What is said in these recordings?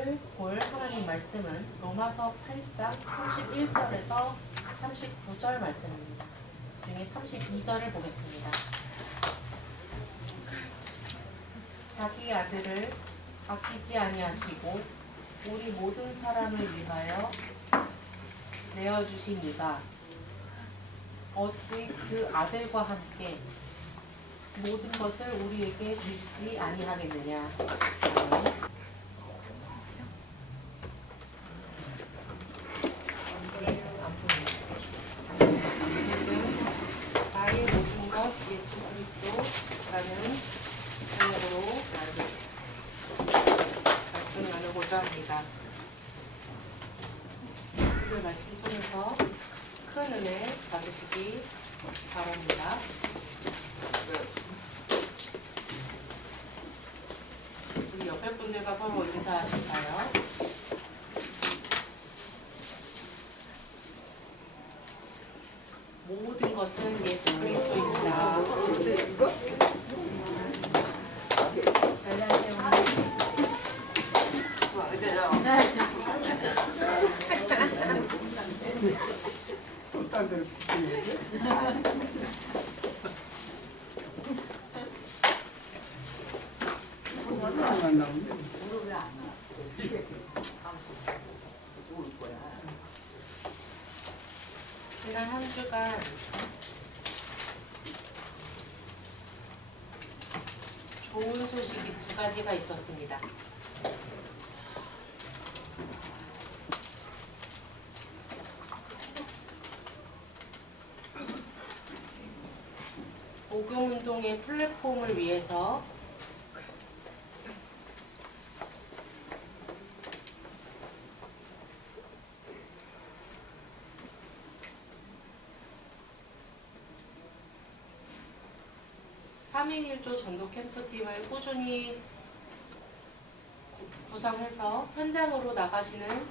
오늘 볼 하나님 말씀은 로마서 8장 31절에서 39절 말씀입니다. 그 중에 32절을 보겠습니다. 자기 아들을 아끼지 아니하시고 우리 모든 사람을 위하여 내어주신 이가 어찌 그 아들과 함께 모든 것을 우리에게 주시지 아니하겠느냐. 나의 모든 것 예수 그리스도라는 제목으로 말씀 나누고자 합니다. 오늘 말씀 통해서 큰 은혜 받으시기 바랍니다. 우리 옆에 분들과 서로 인사하실까요? 모든 것은 예수 그리스도입니다. 지난 한 주간 좋은 소식이 두 가지가 있었습니다. 복음운동의 플랫폼을 위해서 삼인일조 전도 캠프팀을 꾸준히 구성해서 현장으로 나가시는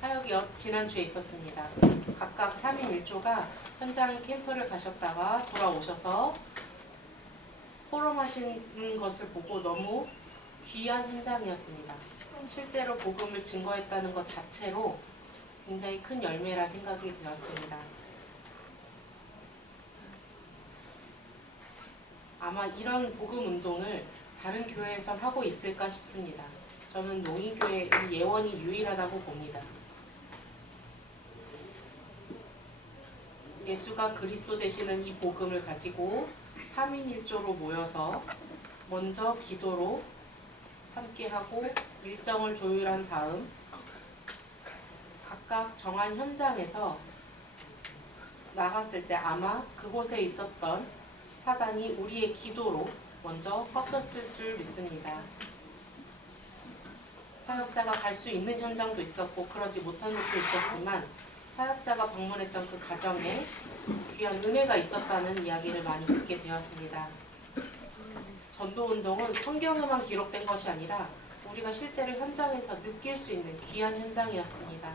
사역이 지난주에 있었습니다. 각각 3인 1조가 현장 캠프를 가셨다가 돌아오셔서 포럼하시는 것을 보고 너무 귀한 현장이었습니다. 실제로 복음을 증거했다는 것 자체로 굉장히 큰 열매라 생각이 되었습니다. 아마 이런 복음 운동을 다른 교회에서 하고 있을까 싶습니다. 저는 농인교회 예원이 유일하다고 봅니다. 예수가 그리스도 되시는 이 복음을 가지고 3인 1조로 모여서 먼저 기도로 함께하고 일정을 조율한 다음 각각 정한 현장에서 나갔을 때 아마 그곳에 있었던 사단이 우리의 기도로 먼저 꺾였을 줄 믿습니다. 사역자가 갈 수 있는 현장도 있었고 그러지 못한 곳도 있었지만 사역자가 방문했던 그 가정에 귀한 은혜가 있었다는 이야기를 많이 듣게 되었습니다. 전도운동은 성경에만 기록된 것이 아니라 우리가 실제로 현장에서 느낄 수 있는 귀한 현장이었습니다.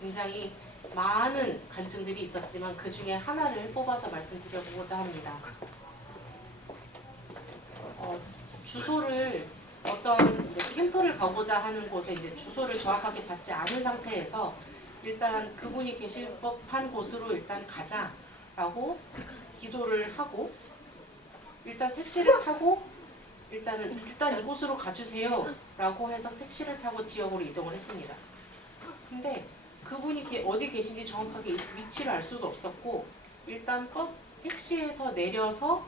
굉장히 많은 간증들이 있었지만 그 중에 하나를 뽑아서 말씀드려보고자 합니다. 주소를 어떤 캠프를 가고자 하는 곳에 이제 주소를 정확하게 받지 않은 상태에서 일단 그분이 계실 법한 곳으로 일단 가자라고 기도를 하고 일단 택시를 타고 일단 이곳으로 가주세요 라고 해서 택시를 타고 지역으로 이동을 했습니다. 근데 그분이 어디 계신지 정확하게 위치를 알 수도 없었고 일단 택시에서 내려서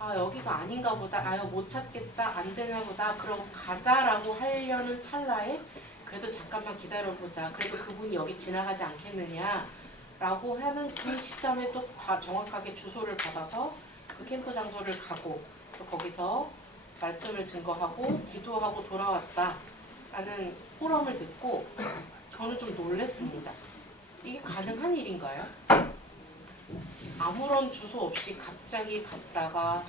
여기가 아닌가 보다, 못 찾겠다, 안 되나 보다, 그러고 가자라고 하려는 찰나에 그래도 잠깐만 기다려보자, 그래도 그분이 여기 지나가지 않겠느냐 라고 하는 그 시점에 또 정확하게 주소를 받아서 그 캠프 장소를 가고 또 거기서 말씀을 증거하고 기도하고 돌아왔다 라는 포럼을 듣고 저는 좀 놀랐습니다. 이게 가능한 일인가요? 아무런 주소 없이 갑자기 갔다가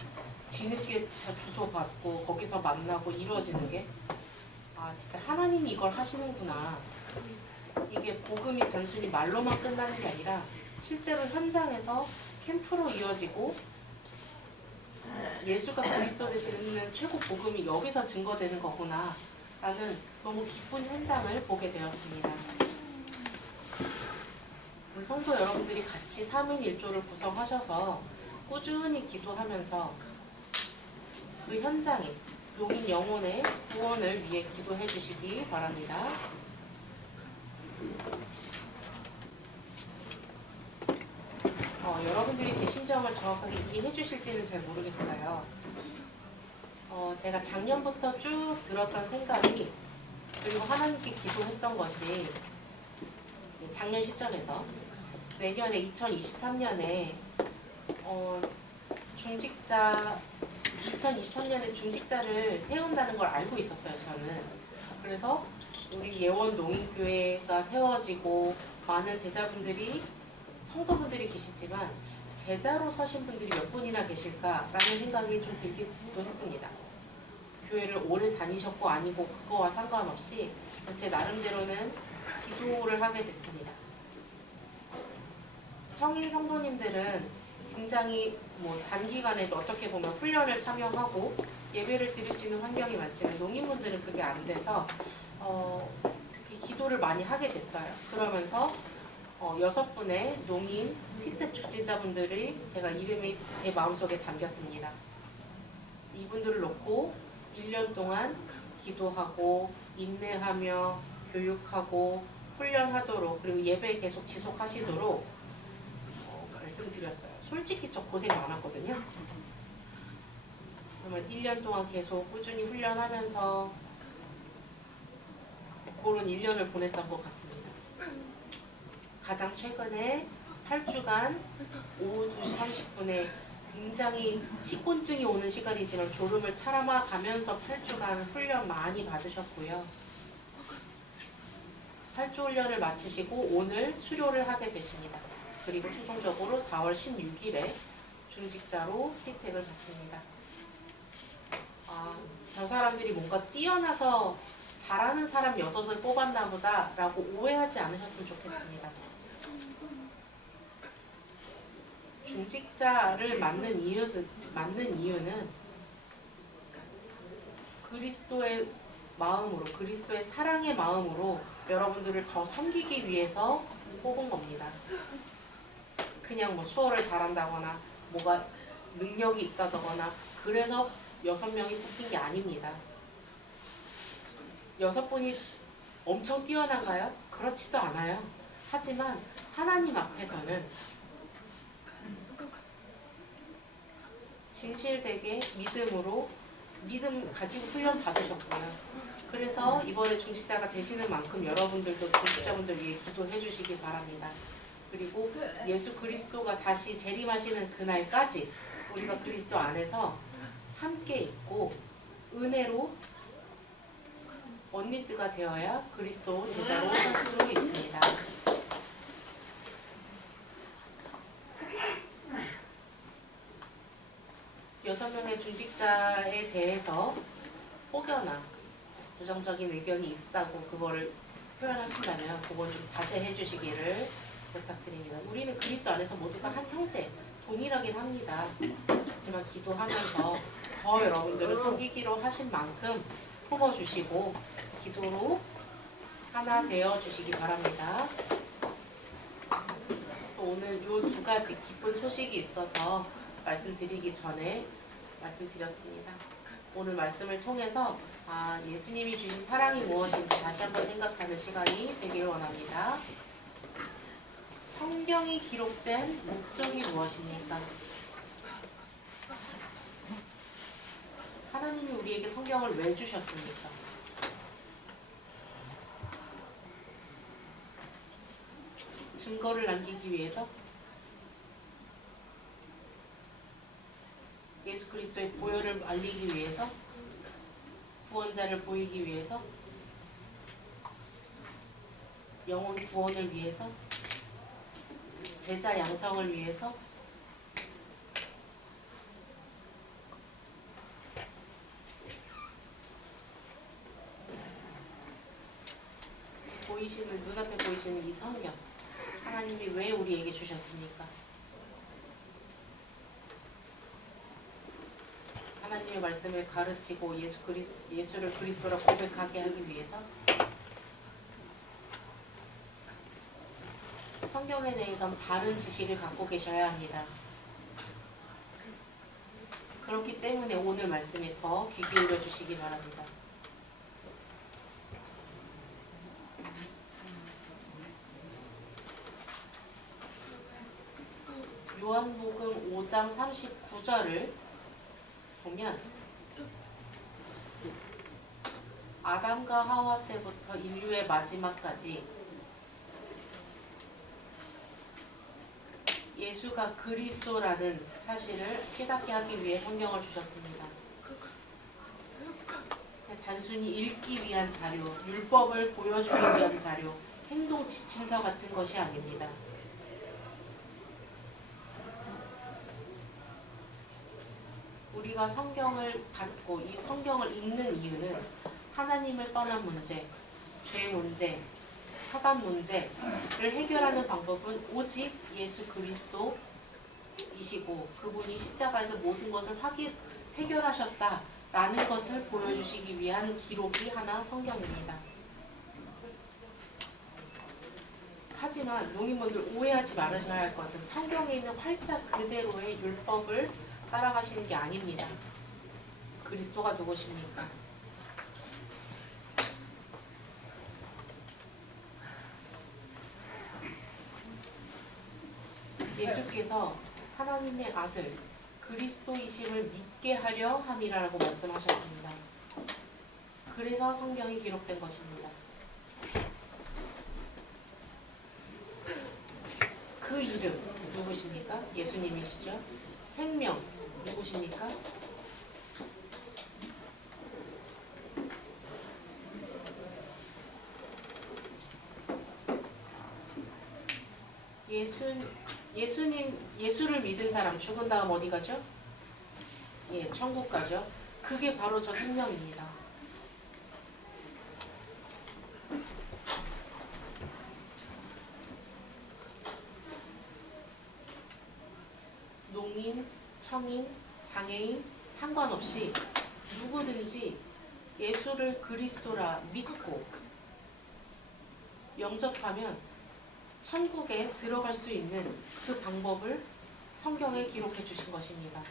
뒤늦게 주소 받고 거기서 만나고 이루어지는 게 진짜 하나님이 이걸 하시는구나. 이게 복음이 단순히 말로만 끝나는 게 아니라 실제로 현장에서 캠프로 이어지고 예수가 그리스도 되시는 최고 복음이 여기서 증거되는 거구나 라는 너무 기쁜 현장을 보게 되었습니다. 우리 성도 여러분들이 같이 3인 1조를 구성하셔서 꾸준히 기도하면서 그 현장에 용인 영혼의 구원을 위해 기도해 주시기 바랍니다. 여러분들이 제 심정을 정확하게 이해해 주실지는 잘 모르겠어요. 제가 작년부터 쭉 들었던 생각이, 그리고 하나님께 기도했던 것이 작년 시점에서 내년에 2023년에 중직자 2023년에 중직자를 세운다는 걸 알고 있었어요, 저는. 그래서 우리 예원 농인교회가 세워지고 많은 제자분들이, 성도분들이 계시지만 제자로 서신 분들이 몇 분이나 계실까라는 생각이 좀 들기도 했습니다. 교회를 오래 다니셨고 아니고 그거와 상관없이 제 나름대로는 기도를 하게 됐습니다. 청인 성도님들은 굉장히 단기간에도 어떻게 보면 훈련을 참여하고 예배를 드릴 수 있는 환경이 많지만 농인분들은 그게 안 돼서 특히 기도를 많이 하게 됐어요. 그러면서 6분의 농인 피트 축진자분들이 제가 이름이 제 마음속에 담겼습니다. 이분들을 놓고 1년 동안 기도하고 인내하며 교육하고 훈련하도록, 그리고 예배 계속 지속하시도록 말씀드렸어요. 솔직히 저 고생 많았거든요. 그러면 1년 동안 계속 꾸준히 훈련하면서 그런 1년을 보냈던 것 같습니다. 가장 최근에 8주간 오후 2시 30분에 굉장히 식곤증이 오는 시간이지만 졸음을 참아가면서 8주간 훈련 많이 받으셨고요. 8주 훈련을 마치시고 오늘 수료를 하게 되십니다. 그리고 최종적으로 4월 16일에 중직자로 혜택을 받습니다. 저 사람들이 뭔가 뛰어나서 잘하는 사람 6을 뽑았나 보다 라고 오해하지 않으셨으면 좋겠습니다. 중직자를 맡는 이유는 그리스도의 마음으로, 그리스도의 사랑의 마음으로 여러분들을 더 섬기기 위해서 뽑은 겁니다. 그냥 수어를 잘한다거나 뭐가 능력이 있다거나 그래서 6명이 뽑힌 게 아닙니다. 6분이 엄청 뛰어난가요? 그렇지도 않아요. 하지만 하나님 앞에서는 진실되게 믿음 가지고 훈련 받으셨고요. 그래서 이번에 중직자가 되시는 만큼 여러분들도 중직자분들 위해 기도해 주시기 바랍니다. 그리고 예수 그리스도가 다시 재림하시는 그날까지 우리가 그리스도 안에서 함께 있고 은혜로 원리스가 되어야 그리스도 제자로 할 수 있습니다. 여섯 명의 중직자에 대해서 혹여나 부정적인 의견이 있다고 그거를 표현하신다면 그걸 좀 자제해 주시기를 부탁드립니다. 우리는 그리스도 안에서 모두가 한 형제, 동일하긴 합니다. 하지만 기도하면서 더 여러분들을 섬기기로 하신 만큼 품어주시고 기도로 하나 되어주시기 바랍니다. 그래서 오늘 이 2가지 기쁜 소식이 있어서 말씀드리기 전에 말씀드렸습니다. 오늘 말씀을 통해서 예수님이 주신 사랑이 무엇인지 다시 한번 생각하는 시간이 되길 원합니다. 성경이 기록된 목적이 무엇입니까? 하나님이 우리에게 성경을 왜 주셨습니까? 증거를 남기기 위해서? 예수 그리스도의 보혈을 알리기 위해서? 구원자를 보이기 위해서? 영혼 구원을 위해서? 제자 양성을 위해서? 눈앞에 보이시는 이 성경, 하나님이 왜 우리에게 주셨습니까? 하나님의 말씀을 가르치고 예수를 그리스도라 고백하게 하기 위해서 성경에 대해서는 바른 지식을 갖고 계셔야 합니다. 그렇기 때문에 오늘 말씀에 더 귀 기울여 주시기 바랍니다. 요한복음 5장 39절을 보면 아담과 하와 때부터 인류의 마지막까지 예수가 그리스도라는 사실을 깨닫게 하기 위해 성경을 주셨습니다. 단순히 읽기 위한 자료, 율법을 보여주기 위한 자료, 행동 지침서 같은 것이 아닙니다. 우리가 성경을 받고 이 성경을 읽는 이유는 하나님을 떠난 문제, 죄 문제, 사단 문제를 해결하는 방법은 오직 예수 그리스도이시고 그분이 십자가에서 모든 것을 해결하셨다라는 것을 보여주시기 위한 기록이 하나 성경입니다. 하지만 농인분들 오해하지 말으셔야 할 것은 성경에 있는 활자 그대로의 율법을 따라가시는 게 아닙니다. 그리스도가 누구십니까? 예수께서 하나님의 아들 그리스도이심을 믿게 하려 함이라고 말씀하셨습니다. 그래서 성경이 기록된 것입니다. 그 이름 누구십니까? 예수님이시죠. 생명 누구십니까? 예수를 믿은 사람 죽은 다음 어디 가죠? 예, 천국 가죠. 그게 바로 저 생명입니다. 농인, 청인, 장애인 상관없이 누구든지 예수를 그리스도라 믿고 영접하면 천국에 들어갈 수 있는 그 방법을 성경에 기록해 주신 것입니다.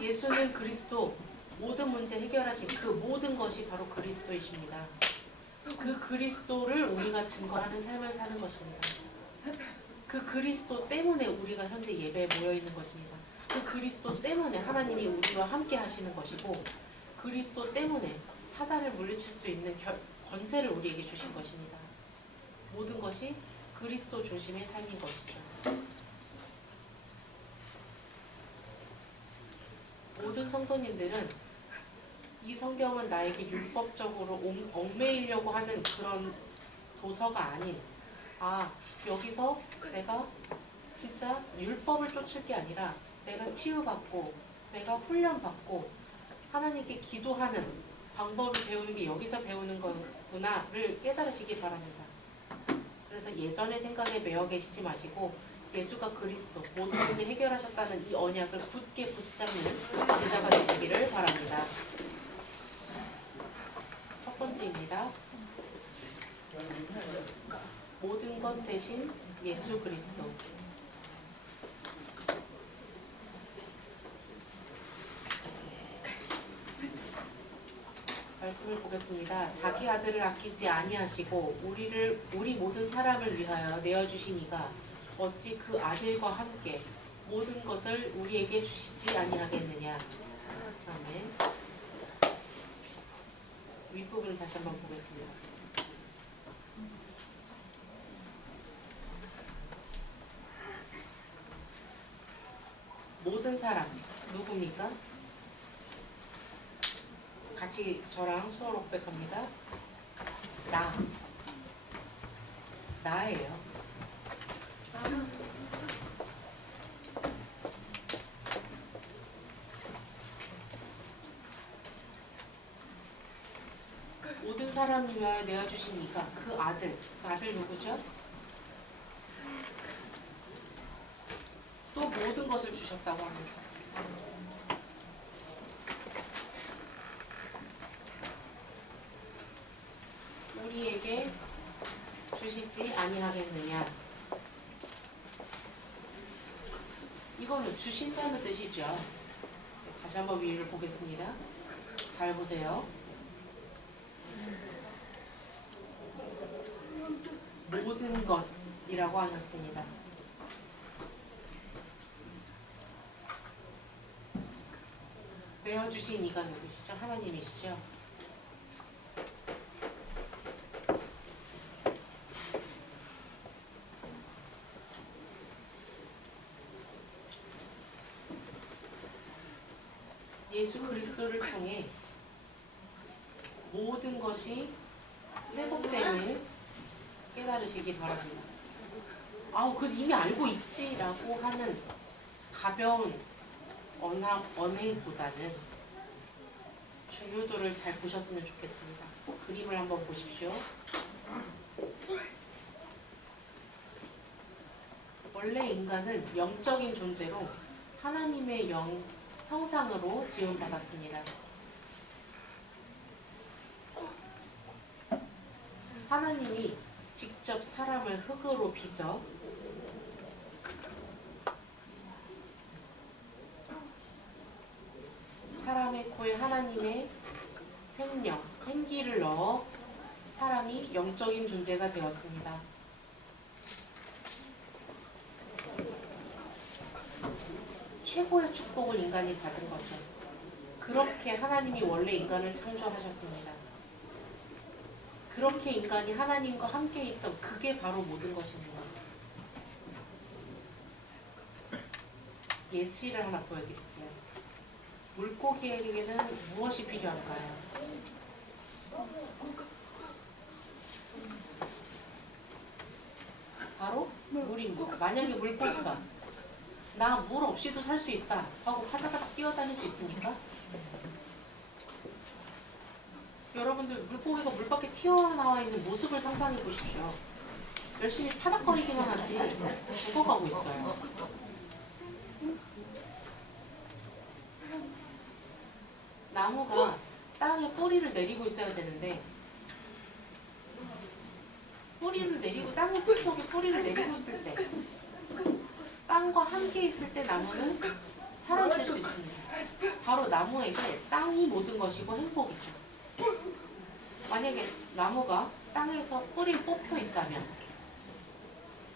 예수는 그리스도, 모든 문제 해결하신 그 모든 것이 바로 그리스도이십니다. 그 그리스도를 우리가 증거하는 삶을 사는 것입니다. 그 그리스도 때문에 우리가 현재 예배에 모여 있는 것입니다. 그 그리스도 때문에 하나님이 우리와 함께 하시는 것이고, 그리스도 때문에 사단을 물리칠 수 있는 권세를 우리에게 주신 것입니다. 모든 것이 그리스도 중심의 삶인 것이죠. 모든 성도님들은 이 성경은 나에게 율법적으로 얽매이려고 하는 그런 도서가 아닌, 여기서 내가 진짜 율법을 쫓을 게 아니라 내가 치유받고 내가 훈련받고 하나님께 기도하는 방법을 배우는 게 여기서 배우는 거구나를 깨달으시기 바랍니다. 그래서 예전의 생각에 매여 계시지 마시고 예수가 그리스도 모든 문제 해결하셨다는 이 언약을 굳게 붙잡는 제자가 되시기를 바랍니다. 첫 번째입니다. 모든 것 대신 예수 그리스도. 말씀을 보겠습니다. 자기 아들을 아끼지 아니하시고 우리 모든 사람을 위하여 내어주신 이가 어찌 그 아들과 함께 모든 것을 우리에게 주시지 아니하겠느냐. 아멘. 윗부분을 다시 한번 보겠습니다. 모든 사람 누굽니까? 같이 저랑 수어 록백합니다. 나예요. 모든 사람을 위하여 내어주신 이가 그 아들 누구죠? 또 모든 것을 주셨다고 합니다. 우리에게 주시지 아니하겠느냐. 이거는 주신다는 뜻이죠. 다시 한번 위를 보겠습니다. 잘 보세요. 모든 것이라고 하셨습니다. 내어주신 이가 누구시죠? 하나님이시죠? 예수 그리스도를 통해 모든 것이 회복됨을 깨달으시기 바랍니다. 아우, 그 이미 알고 있지라고 하는 가벼운 언행보다는 중요도를 잘 보셨으면 좋겠습니다. 그림을 한번 보십시오. 원래 인간은 영적인 존재로 하나님의 형상으로 지음받았습니다. 하나님이 직접 사람을 흙으로 빚어 사람의 코에 하나님의 생명, 생기를 넣어 사람이 영적인 존재가 되었습니다. 최고의 축복을 인간이 받은 거죠. 그렇게 하나님이 원래 인간을 창조하셨습니다. 그렇게 인간이 하나님과 함께 있던 그게 바로 모든 것입니다. 예시를 하나 보여드릴게요. 물고기에게는 무엇이 필요한가요? 바로 물입니다. 만약에 물고기가 나 물 없이도 살 수 있다 하고 파다닥 뛰어다닐 수 있습니까? 여러분들 물고기가 물 밖에 튀어나와 있는 모습을 상상해 보십시오. 열심히 파닥거리기만 하지 죽어가고 있어요. 나무가 땅에 뿌리를 내리고 있어야 되는데 뿌리를 내리고 땅의 풀속에 뿌리를 내리고 있을 때 땅과 함께 있을 때 나무는 살아있을 수 있습니다. 바로 나무에게 땅이 모든 것이고 행복이죠. 만약에 나무가 땅에서 뿌리 뽑혀 있다면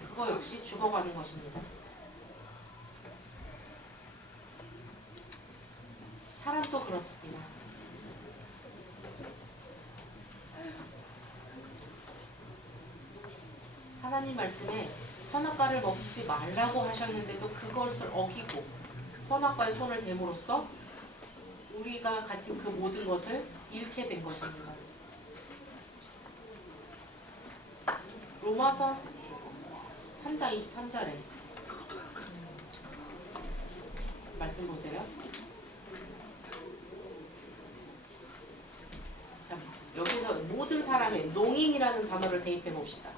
그거 역시 죽어가는 것입니다. 사람도 그렇습니다. 하나님 말씀에 선악과를 먹지 말라고 하셨는데도 그것을 어기고 선악과에 손을 댐으로써 우리가 가진 그 모든 것을 잃게 된 것입니다. 로마서 3장 23절에 말씀 보세요. 자, 여기서 모든 사람의 농인이라는 단어를 대입해 봅시다.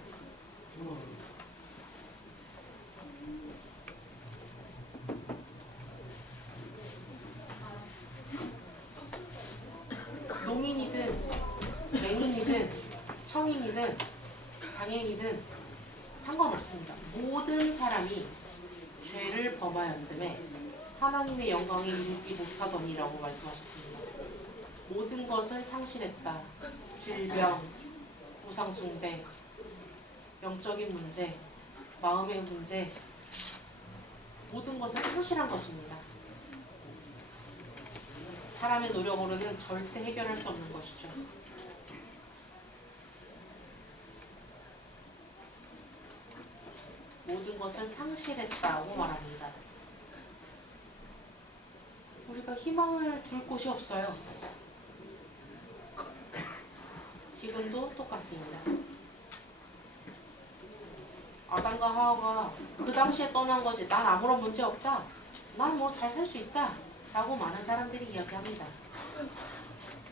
농인이든 맹인이든 청인이든 장애인이든 상관없습니다. 모든 사람이 죄를 범하였음에 하나님의 영광에 이르지 못하더니라고 말씀하셨습니다. 모든 것을 상실했다. 질병, 우상숭배, 영적인 문제, 마음의 문제, 모든 것을 상실한 것입니다. 사람의 노력으로는 절대 해결할 수 없는 것이죠. 모든 것을 상실했다고 말합니다. 우리가 희망을 둘 곳이 없어요. 지금도 똑같습니다. 아담과 하와가 그 당시에 떠난 거지 난 아무런 문제 없다. 난 뭐 잘 살 수 있다. 라고 많은 사람들이 이야기합니다.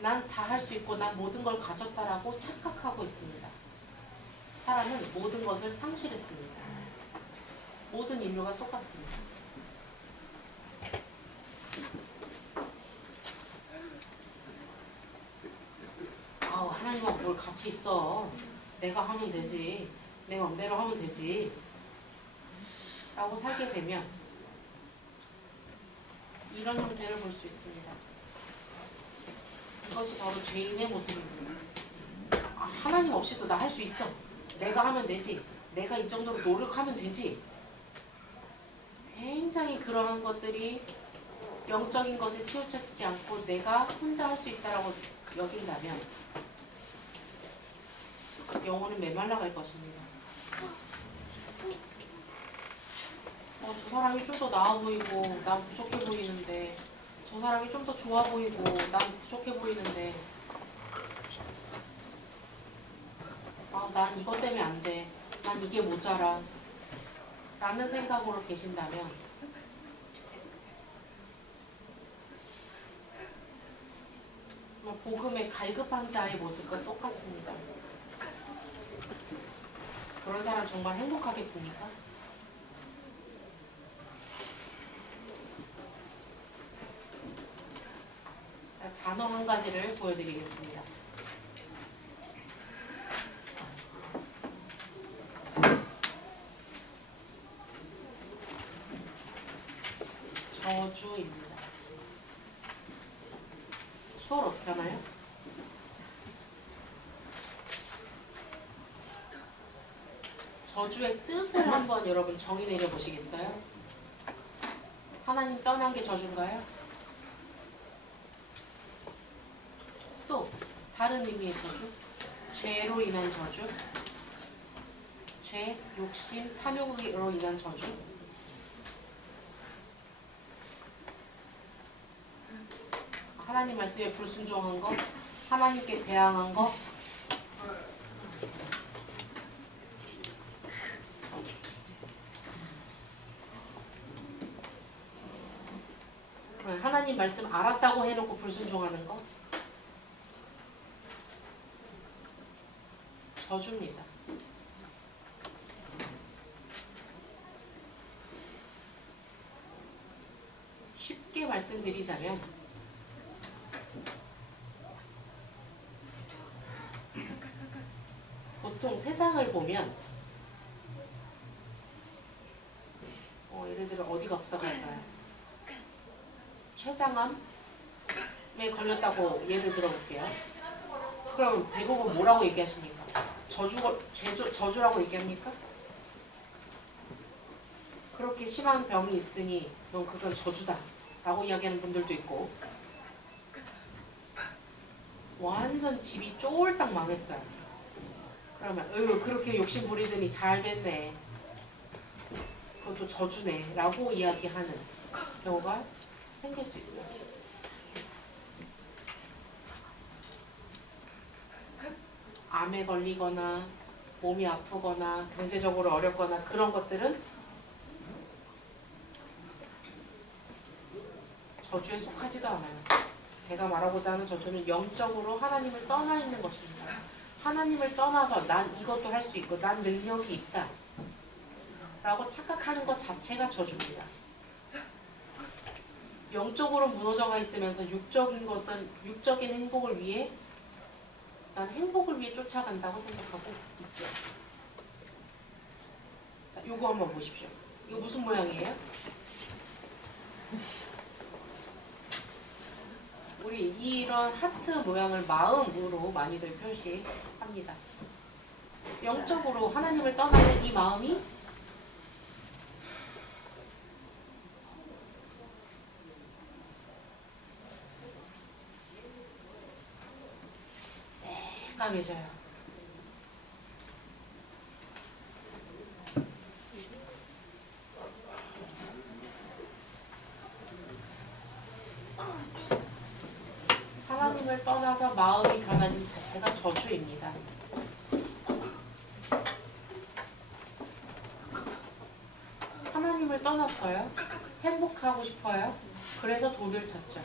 난 다 할 수 있고 난 모든 걸 가졌다라고 착각하고 있습니다. 사람은 모든 것을 상실했습니다. 모든 인류가 똑같습니다. 하나님하고 뭘 같이 있어. 내가 하면 되지. 내 맘대로 하면 되지. 라고 살게 되면 이런 형태를 볼 수 있습니다. 이것이 바로 죄인의 모습입니다. 하나님 없이도 나 할 수 있어. 내가 하면 되지. 내가 이 정도로 노력하면 되지. 굉장히 그러한 것들이 영적인 것에 치우쳐지지 않고 내가 혼자 할 수 있다라고 여긴다면 영혼은 메말라갈 것입니다. 저 사람이 좀 더 나아 보이고 난 부족해 보이는데, 저 사람이 좀 더 좋아 보이고 난 부족해 보이는데, 난 이것 때문에 안 돼. 난 이게 모자라. 라는 생각으로 계신다면 복음의 갈급한 자의 모습과 똑같습니다. 그런 사람 정말 행복하겠습니까? 단어 한 가지를 보여드리겠습니다. 저주입니다. 수어를 어떻게 하나요? 저주의 뜻을 한번 여러분 정의 내려 보시겠어요? 하나님 떠난 게 저주인가요? 또 다른 의미의 저주? 죄로 인한 저주? 죄, 욕심, 탐욕으로 인한 저주? 하나님 말씀에 불순종한 거? 하나님께 대항한 거? 하나님 말씀 알았다고 해놓고 불순종하는 거? 저주입니다. 쉽게 말씀드리자면 보통 세상을 보면 예를 들어 어디가 부탁할까요? 췌장암에 걸렸다고 예를 들어볼게요. 그럼 대부분 뭐라고 얘기하십니까? 저주라고 얘기합니까? 그렇게 심한 병이 있으니 넌 그건 저주다 라고 이야기하는 분들도 있고, 완전 집이 쫄딱 망했어요. 그러면 그렇게 욕심 부리더니 잘 됐네, 그것도 저주네 라고 이야기하는 경우가 생길 수 있어요. 암에 걸리거나 몸이 아프거나 경제적으로 어렵거나 그런 것들은 저주에 속하지도 않아요. 제가 말하고자 하는 저주는 영적으로 하나님을 떠나 있는 것입니다. 하나님을 떠나서 난 이것도 할 수 있고 난 능력이 있다 라고 착각하는 것 자체가 저주입니다. 영적으로 무너져가 있으면서 육적인 행복을 위해, 난 행복을 위해 쫓아간다고 생각하고 있죠. 자, 요거 한번 보십시오. 이거 무슨 모양이에요? 우리 이런 하트 모양을 마음으로 많이들 표시합니다. 영적으로 하나님을 떠나는 이 마음이 새까매져요. 하나님을 떠나서 마음이 변하는 자체가 저주입니다. 하나님을 떠났어요. 행복하고 싶어요. 그래서 돈을 찾죠.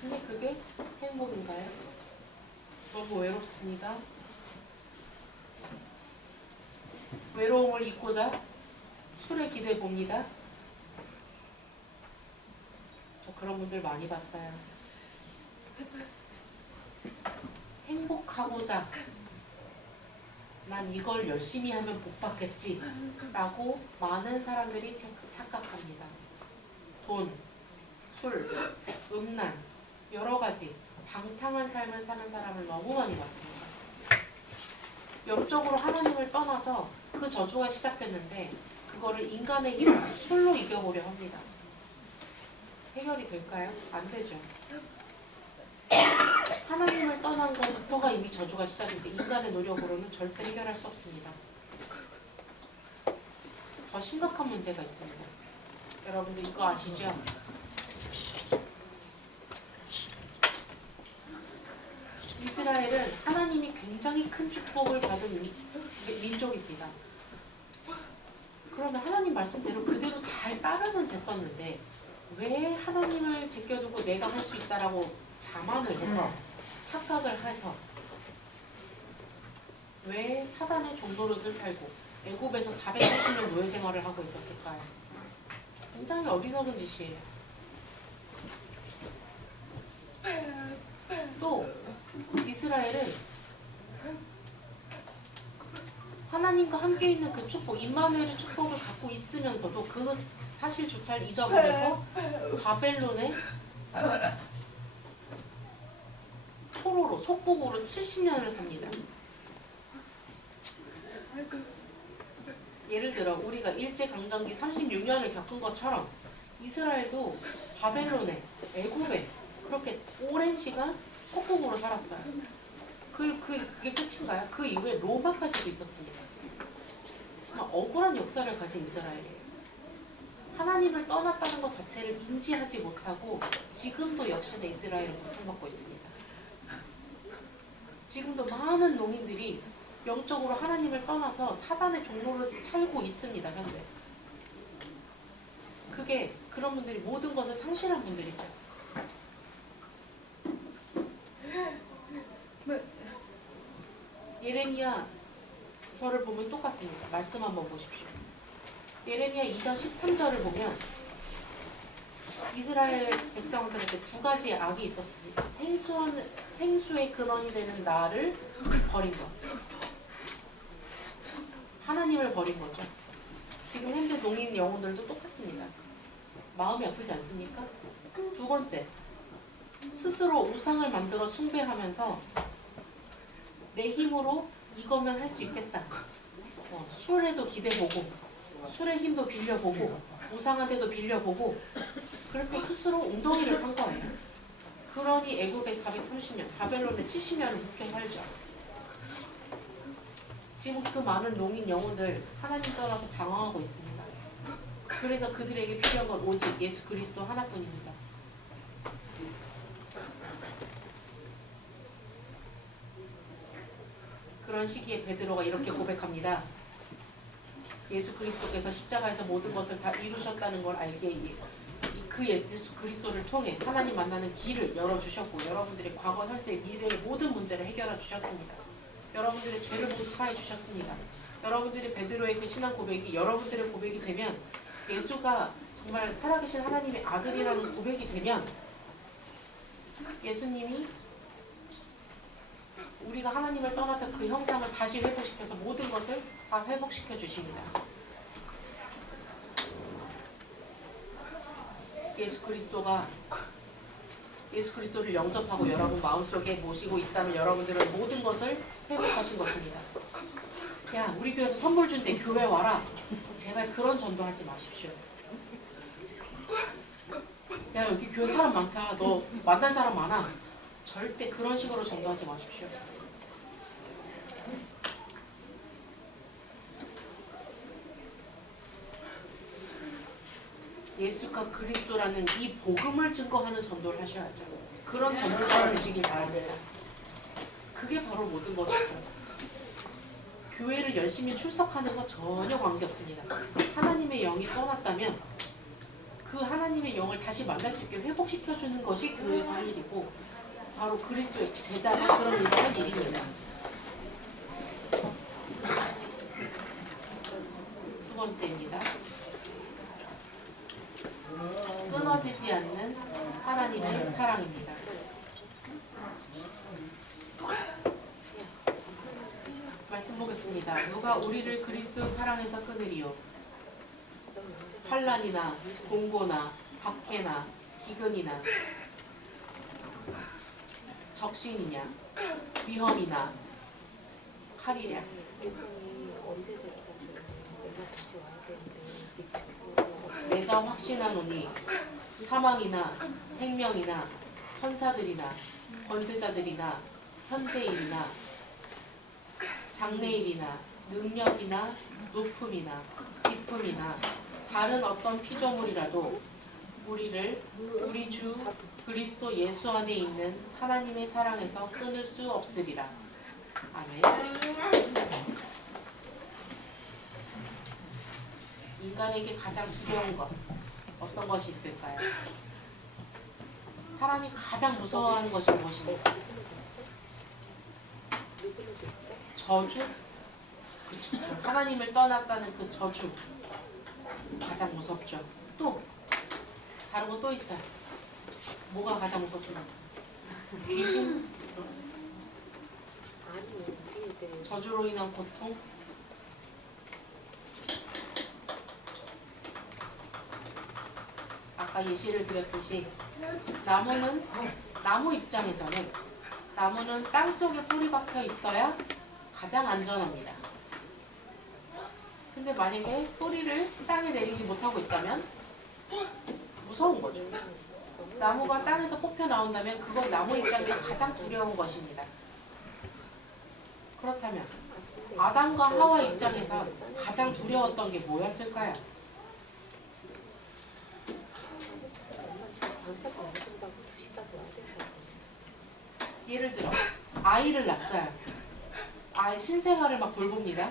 근데 그게 행복인가요? 너무 외롭습니다. 외로움을 잊고자 술에 기대해 봅니다. 저 그런 분들 많이 봤어요. 행복하고자 난 이걸 열심히 하면 복 받겠지 라고 많은 사람들이 착각합니다. 돈, 술, 음란, 여러 가지 방탕한 삶을 사는 사람을 너무 많이 봤습니다. 영적으로 하나님을 떠나서 그 저주가 시작됐는데 그거를 인간의 힘, 술로 이겨보려 합니다. 해결이 될까요? 안 되죠. 하나님을 떠난 것부터가 이미 저주가 시작인데 인간의 노력으로는 절대 해결할 수 없습니다. 더 심각한 문제가 있습니다. 여러분들 이거 아시죠? 이스라엘은 하나님이 굉장히 큰 축복을 받은 민족입니다. 그러면 하나님 말씀대로 그대로 잘 따르면 됐었는데 왜 하나님을 제껴두고 내가 할 수 있다라고 자만을 해서 착각을 해서 왜 사단의 종노릇을 살고 애굽에서 480년 노예 생활을 하고 있었을까요? 굉장히 어리석은 짓이에요. 또 이스라엘은 하나님과 함께 있는 그 축복, 임마누엘의 축복을 갖고 있으면서도 그 사실조차를 잊어버려서 바벨론의 포로로, 속국으로 70년을 삽니다. 예를 들어 우리가 일제강점기 36년을 겪은 것처럼 이스라엘도 바벨론에, 애굽에 그렇게 오랜 시간 속국으로 살았어요. 그게 끝인가요? 그 이후에 로마까지도 있었습니다. 정말 억울한 역사를 가진 이스라엘이에요. 하나님을 떠났다는 것 자체를 인지하지 못하고 지금도 역시나 이스라엘은 고통받고 있습니다. 지금도 많은 농인들이 영적으로 하나님을 떠나서 사단의 종로를 살고 있습니다. 현재. 그런 분들이 모든 것을 상실한 분들이죠. 예레미야서를 보면 똑같습니다. 말씀 한번 보십시오. 예레미야 2장 13절을 보면 이스라엘 백성들에게 두 가지의 악이 있었습니다. 생수의 근원이 되는 나를 버린 것. 하나님을 버린 거죠. 지금 현재 농인 영혼들도 똑같습니다. 마음이 아프지 않습니까? 두 번째, 스스로 우상을 만들어 숭배하면서 내 힘으로 이거면 할 수 있겠다. 술에도 기대보고 술의 힘도 빌려보고 우상한테도 빌려보고 그렇게 스스로 웅덩이를 판 거예요. 그러니 애굽에 430년, 바벨론에 70년을 묵혀 살죠. 지금 그 많은 농인 영혼들 하나님 떠나서 방황하고 있습니다. 그래서 그들에게 필요한 건 오직 예수 그리스도 하나뿐입니다. 그런 시기에 베드로가 이렇게 고백합니다. 예수 그리스도께서 십자가에서 모든 것을 다 이루셨다는 걸 알게 그 예수 그리스도를 통해 하나님 만나는 길을 열어주셨고 여러분들의 과거, 현재, 미래의 모든 문제를 해결해 주셨습니다. 여러분들의 죄를 모두 사해 주셨습니다. 여러분들의 베드로의 그 신앙 고백이 여러분들의 고백이 되면 예수가 정말 살아계신 하나님의 아들이라는 고백이 되면 예수님이 우리가 하나님을 떠났던 그 형상을 다시 회복시켜서 모든 것을 다 회복시켜 주십니다. 예수 그리스도를 영접하고 여러분 마음속에 모시고 있다면 여러분들은 모든 것을 회복하신 것입니다. 야, 우리 교회에서 선물 준대, 교회 와라. 제발 그런 전도하지 마십시오. 야, 여기 교회 사람 많다. 너 만날 사람 많아. 절대 그런 식으로 전도하지 마십시오. 예수가 그리스도라는 이 복음을 증거하는 전도를 하셔야죠. 그런 전도자가 되시길 바랍니다. 그게 바로 모든 것이죠. 교회를 열심히 출석하는 것 전혀 관계없습니다. 하나님의 영이 떠났다면 그 하나님의 영을 다시 만날 수 있게 회복시켜주는 것이 교회에서 할 일이고 바로 그리스도의 제자가 그런 일을 할 일입니다. 두 번째입니다. 끊어지지 않는 하나님의 사랑입니다. 말씀 보겠습니다. 누가 우리를 그리스도의 사랑에서 끊으리요? 환난이나 공고나 박해나 기근이나 적신이냐 위험이나 칼이랴. 내가 확신하노니 사망이나 생명이나 천사들이나 권세자들이나 현재일이나 장래일이나 능력이나 높음이나 깊음이나 다른 어떤 피조물이라도 우리를 우리 주 그리스도 예수 안에 있는 하나님의 사랑에서 끊을 수 없으리라. 아멘. 인간에게 가장 두려운 것 어떤 것이 있을까요? 사람이 가장 무서워하는 것이 무엇입니까? 저주? 그쵸. 하나님을 떠났다는 그 저주 가장 무섭죠. 또 다른 거 또 있어요. 뭐가 가장 무섭습니까? 귀신? 저주로 인한 고통? 아까 예시를 드렸듯이 나무 입장에서는 나무는 땅속에 뿌리 박혀 있어야 가장 안전합니다. 근데 만약에 뿌리를 땅에 내리지 못하고 있다면 무서운 거죠. 나무가 땅에서 뽑혀 나온다면 그건 나무 입장에서 가장 두려운 것입니다. 그렇다면 아담과 하와 입장에서 가장 두려웠던 게 뭐였을까요? 예를 들어 아이를 낳았어요. 신생아를 막 돌봅니다.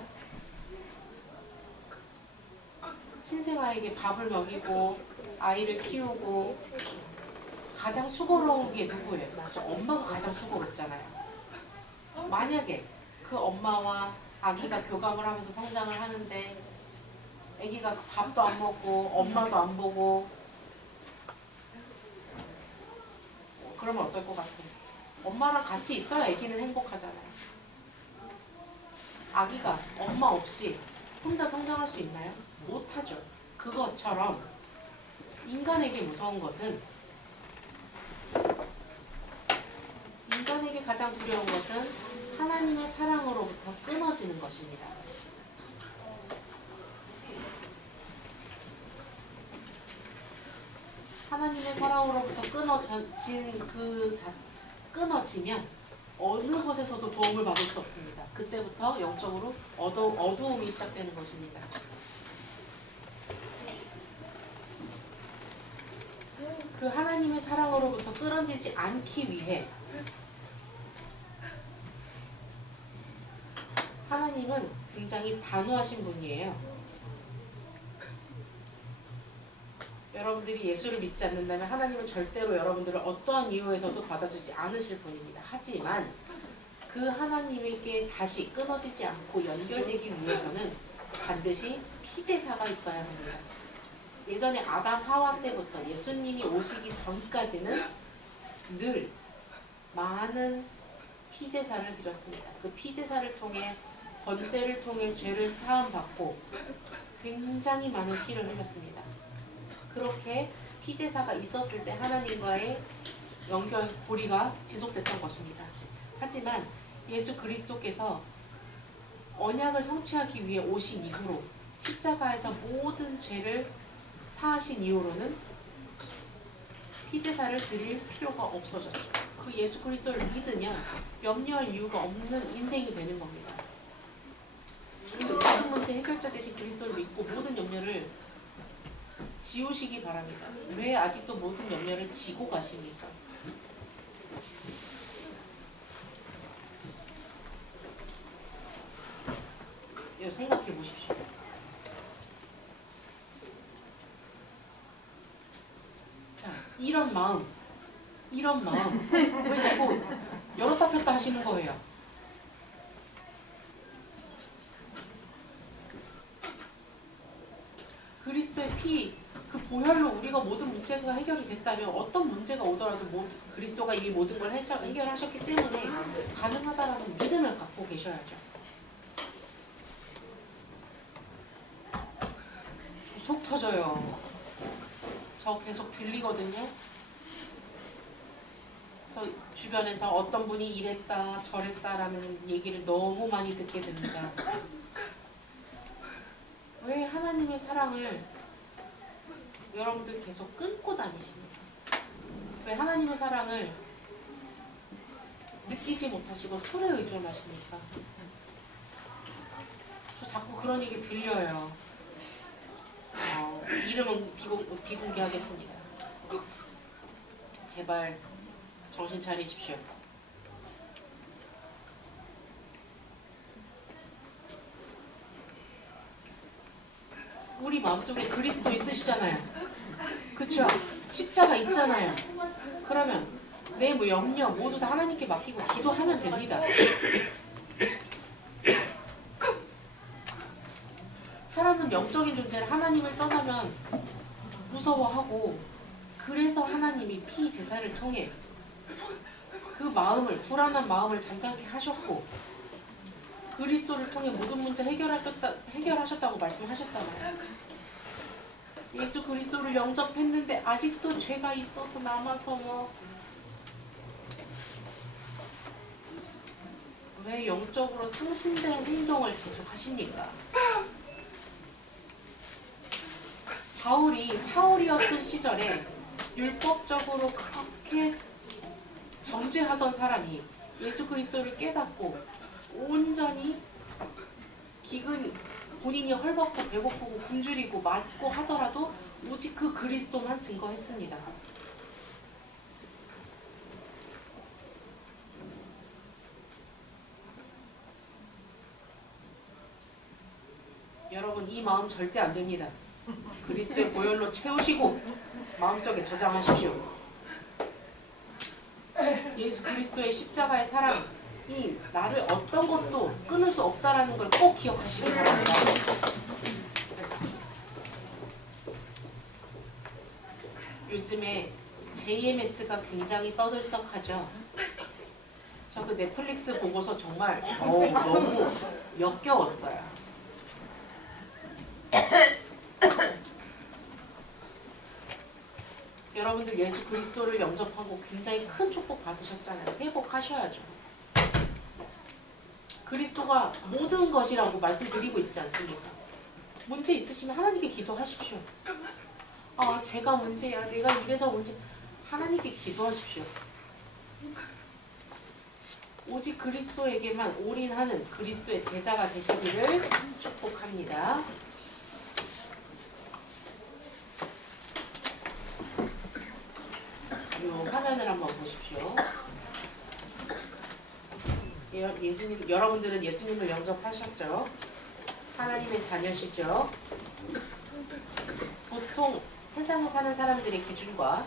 신생아에게 밥을 먹이고 아이를 키우고 가장 수고로운 게 누구예요? 그렇죠? 엄마가 가장 수고롭잖아요. 만약에 그 엄마와 아기가 교감을 하면서 성장을 하는데 아기가 밥도 안 먹고 엄마도 안 보고 그러면 어떨 것 같아요? 엄마랑 같이 있어야 아기는 행복하잖아요. 아기가 엄마 없이 혼자 성장할 수 있나요? 못하죠. 그것처럼 인간에게 무서운 것은 인간에게 가장 두려운 것은 하나님의 사랑으로부터 끊어지는 것입니다. 하나님의 사랑으로부터 끊어지면 어느 곳에서도 도움을 받을 수 없습니다. 그때부터 영적으로 어두움이 시작되는 것입니다. 그 하나님의 사랑으로부터 끊어지지 않기 위해 하나님은 굉장히 단호하신 분이에요. 여러분들이 예수를 믿지 않는다면 하나님은 절대로 여러분들을 어떠한 이유에서도 받아주지 않으실 분입니다. 하지만 그 하나님에게 다시 끊어지지 않고 연결되기 위해서는 반드시 피제사가 있어야 합니다. 예전에 아담 하와 때부터 예수님이 오시기 전까지는 늘 많은 피제사를 드렸습니다. 그 피제사를 통해 번제를 통해 죄를 사함받고 굉장히 많은 피를 흘렸습니다. 그렇게 피제사가 있었을 때 하나님과의 연결, 고리가 지속됐던 것입니다. 하지만 예수 그리스도께서 언약을 성취하기 위해 오신 이후로 십자가에서 모든 죄를 사하신 이후로는 피제사를 드릴 필요가 없어졌죠. 그 예수 그리스도를 믿으면 염려할 이유가 없는 인생이 되는 겁니다. 모든 문제 해결자 되신 그리스도를 믿고 모든 염려를 지우시기 바랍니다. 왜 아직도 모든 염려를 지고 가십니까? 이거 생각해 보십시오. 자, 이런 마음 왜 자꾸 열었다 폈다 하시는 거예요? 그리스도의 피, 그 보혈로 우리가 모든 문제가 해결이 됐다면 어떤 문제가 오더라도 그리스도가 이미 모든 걸 해결하셨기 때문에 가능하다라는 믿음을 갖고 계셔야죠. 속 터져요. 저 계속 들리거든요. 그래서 주변에서 어떤 분이 이랬다 저랬다라는 얘기를 너무 많이 듣게 됩니다. 왜 하나님의 사랑을 여러분들 계속 끊고 다니십니까? 왜 하나님의 사랑을 느끼지 못하시고 술에 의존하십니까? 저 자꾸 그런 얘기 들려요. 이름은 비공개하겠습니다. 제발 정신 차리십시오. 우리 마음속에 그리스도 있으시잖아요. 그쵸? 십자가 있잖아요. 그러면 내 염려 모두 다 하나님께 맡기고 기도하면 됩니다. 사람은 영적인 존재를 하나님을 떠나면 무서워하고, 그래서 하나님이 피 제사를 통해 그 마음을, 불안한 마음을 잠잠케 하셨고, 그리스도를 통해 모든 문제 해결하셨다고 말씀하셨잖아요. 예수 그리스도를 영접했는데 아직도 죄가 있어서 남아서 왜 영적으로 상신된 행동을 계속 하십니까? 바울이 사울이었을 시절에 율법적으로 그렇게 정죄하던 사람이 예수 그리스도를 깨닫고 온전히 본인이 헐벗고 배고프고 굶주리고 맞고 하더라도 오직 그 그리스도만 증거했습니다. 여러분, 이 마음 절대 안 됩니다. 그리스도의 보혈로 채우시고 마음속에 저장하십시오. 예수 그리스도의 십자가의 사랑이 나를 어떤 것도 끊을 수 없다라는 걸 꼭 기억하시기 바랍니다. 요즘에 JMS가 굉장히 떠들썩하죠. 저 그 넷플릭스 보고서 정말 너무 역겨웠어요. 여러분들 예수 그리스도를 영접하고 굉장히 큰 축복 받으셨잖아요. 회복하셔야죠. 그리스도가 모든 것이라고 말씀드리고 있지 않습니까? 문제 있으시면 하나님께 기도하십시오. 제가 문제야. 내가 이래서 문제. 하나님께 기도하십시오. 오직 그리스도에게만 올인하는 그리스도의 제자가 되시기를 축복합니다. 이 화면을 한번 보십시오. 여러분들은 예수님을 영접하셨죠? 하나님의 자녀시죠? 보통 세상에 사는 사람들의 기준과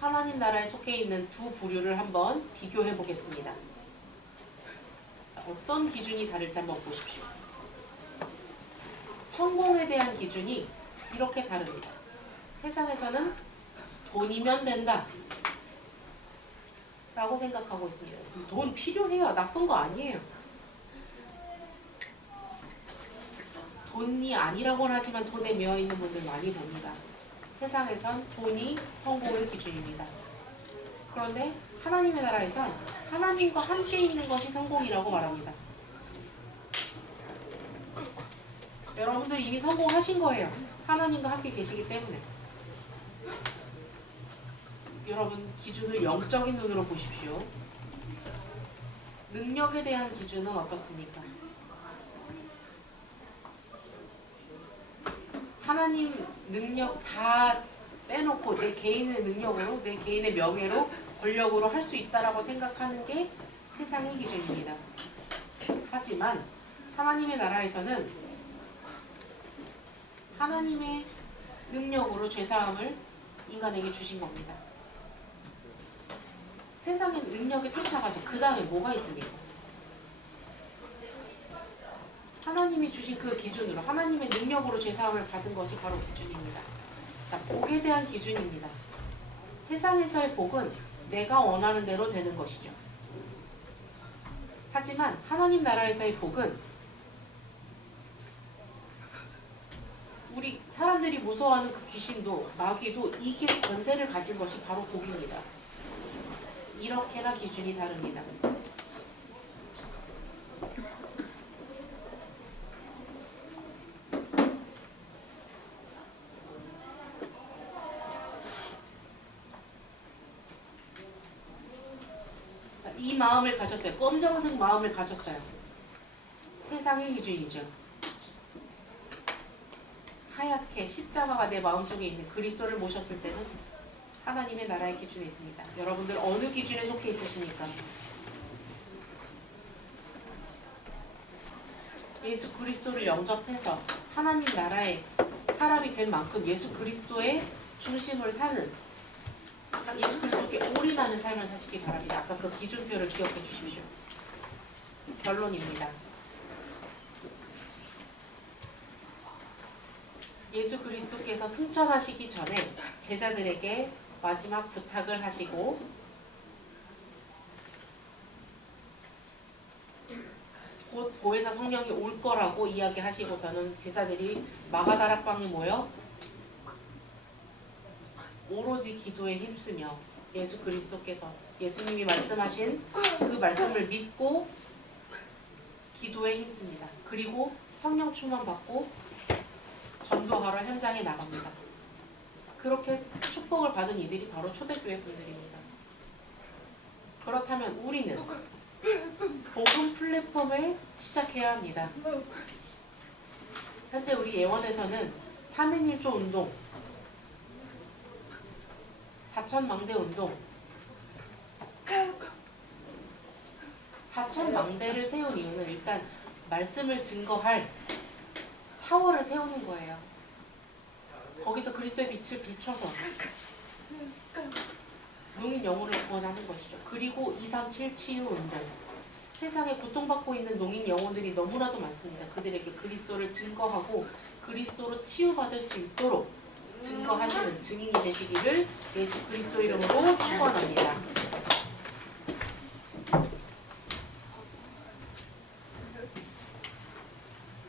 하나님 나라에 속해 있는 두 부류를 한번 비교해 보겠습니다. 어떤 기준이 다를지 한번 보십시오. 성공에 대한 기준이 이렇게 다릅니다. 세상에서는 돈이면 된다 라고 생각하고 있습니다. 돈 필요해요. 나쁜 거 아니에요. 돈이 아니라고는 하지만 돈에 매여있는 분들 많이 봅니다. 세상에선 돈이 성공의 기준입니다. 그런데 하나님의 나라에선 하나님과 함께 있는 것이 성공이라고 말합니다. 여러분들 이미 성공하신 거예요. 하나님과 함께 계시기 때문에. 여러분 기준을 영적인 눈으로 보십시오. 능력에 대한 기준은 어떻습니까? 하나님 능력 다 빼놓고 내 개인의 능력으로, 내 개인의 명예로, 권력으로 할 수 있다라고 생각하는 게 세상의 기준입니다. 하지만 하나님의 나라에서는 하나님의 능력으로 죄사함을 인간에게 주신 겁니다. 세상의 능력에 쫓아가서 그 다음에 뭐가 있습니까? 하나님이 주신 그 기준으로, 하나님의 능력으로 죄사함을 받은 것이 바로 기준입니다. 자, 복에 대한 기준입니다. 세상에서의 복은 내가 원하는 대로 되는 것이죠. 하지만 하나님 나라에서의 복은 우리 사람들이 무서워하는 그 귀신도 마귀도 이게 권세를 가진 것이 바로 독입니다. 이렇게나 기준이 다릅니다. 자, 이 마음을 가졌어요. 검정색 마음을 가졌어요. 세상의 기준이죠. 하얗게 십자가가 내 마음속에 있는 그리스도를 모셨을 때는 하나님의 나라의 기준에 있습니다. 여러분들 어느 기준에 속해 있으십니까? 예수 그리스도를 영접해서 하나님 나라의 사람이 된 만큼 예수 그리스도의 중심을 사는, 예수 그리스도께 올인하는 삶을 사시기 바랍니다. 아까 그 기준표를 기억해 주십시오. 결론입니다. 예수 그리스도께서 승천하시기 전에 제자들에게 마지막 부탁을 하시고 곧 보혜사 성령이 올 거라고 이야기하시고서는 제자들이 마가다락방에 모여 오로지 기도에 힘쓰며 예수 그리스도께서 예수님이 말씀하신 그 말씀을 믿고 기도에 힘씁니다. 그리고 성령 충만 받고 전도하러 현장에 나갑니다. 그렇게 축복을 받은 이들이 바로 초대교회 분들입니다. 그렇다면 우리는 복음 플랫폼을 시작해야 합니다. 현재 우리 예원에서는 3인 1조 운동, 4천망대 운동, 4천망대를 세운 이유는 일단 말씀을 증거할 타워를 세우는 거예요. 거기서 그리스도의 빛을 비춰서 농인 영혼을 구원하는 것이죠. 그리고 237 치유 운동. 세상에 고통받고 있는 농인 영혼들이 너무나도 많습니다. 그들에게 그리스도를 증거하고 그리스도로 치유받을 수 있도록 증거하시는 증인이 되시기를 예수 그리스도 이름으로 축원합니다.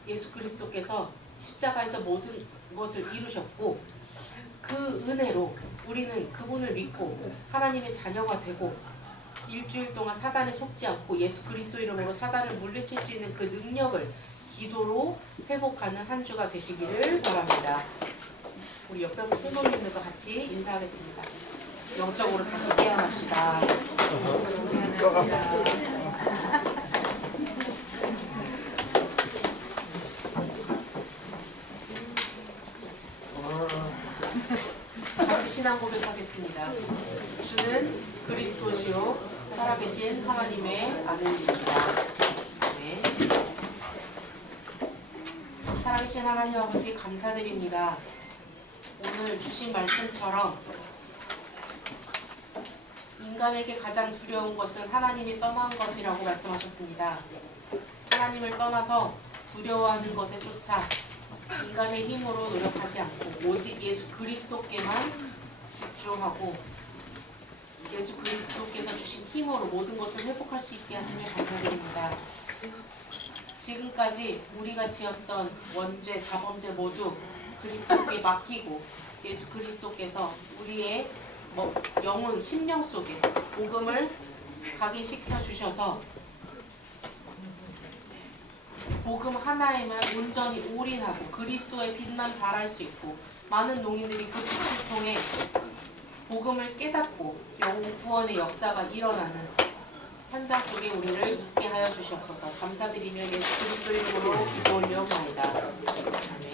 예수 그리스도께서 십자가에서 모든 것을 이루셨고 그 은혜로 우리는 그분을 믿고 하나님의 자녀가 되고 일주일 동안 사단에 속지 않고 예수 그리스도 이름으로 사단을 물리칠 수 있는 그 능력을 기도로 회복하는 한 주가 되시기를 바랍니다. 우리 옆에 성도님들과 같이 인사하겠습니다. 영적으로 다시 깨어납시다. 같이 신앙 고백하겠습니다. 주는 그리스도시요 살아계신 하나님의 아들이십니다. 네. 살아계신 하나님 아버지 감사드립니다. 오늘 주신 말씀처럼 인간에게 가장 두려운 것은 하나님이 떠난 것이라고 말씀하셨습니다. 하나님을 떠나서 두려워하는 것에 쫓아 인간의 힘으로 노력하지 않고 오직 예수 그리스도께만 집중하고 예수 그리스도께서 주신 힘으로 모든 것을 회복할 수 있게 하시며 감사드립니다. 지금까지 우리가 지었던 원죄, 자범죄 모두 그리스도께 맡기고 예수 그리스도께서 우리의 영혼, 심령 속에 복음을 각인시켜 주셔서 복음 하나에만 온전히 올인하고 그리스도의 빛만 발할 수 있고 많은 농인들이 그 빛을 통해 복음을 깨닫고 영혼 구원의 역사가 일어나는 현장 속에 우리를 있게 하여 주시옵소서. 감사드리며 예수 그리스도 이름으로 기도 올려옵나이다. 아멘.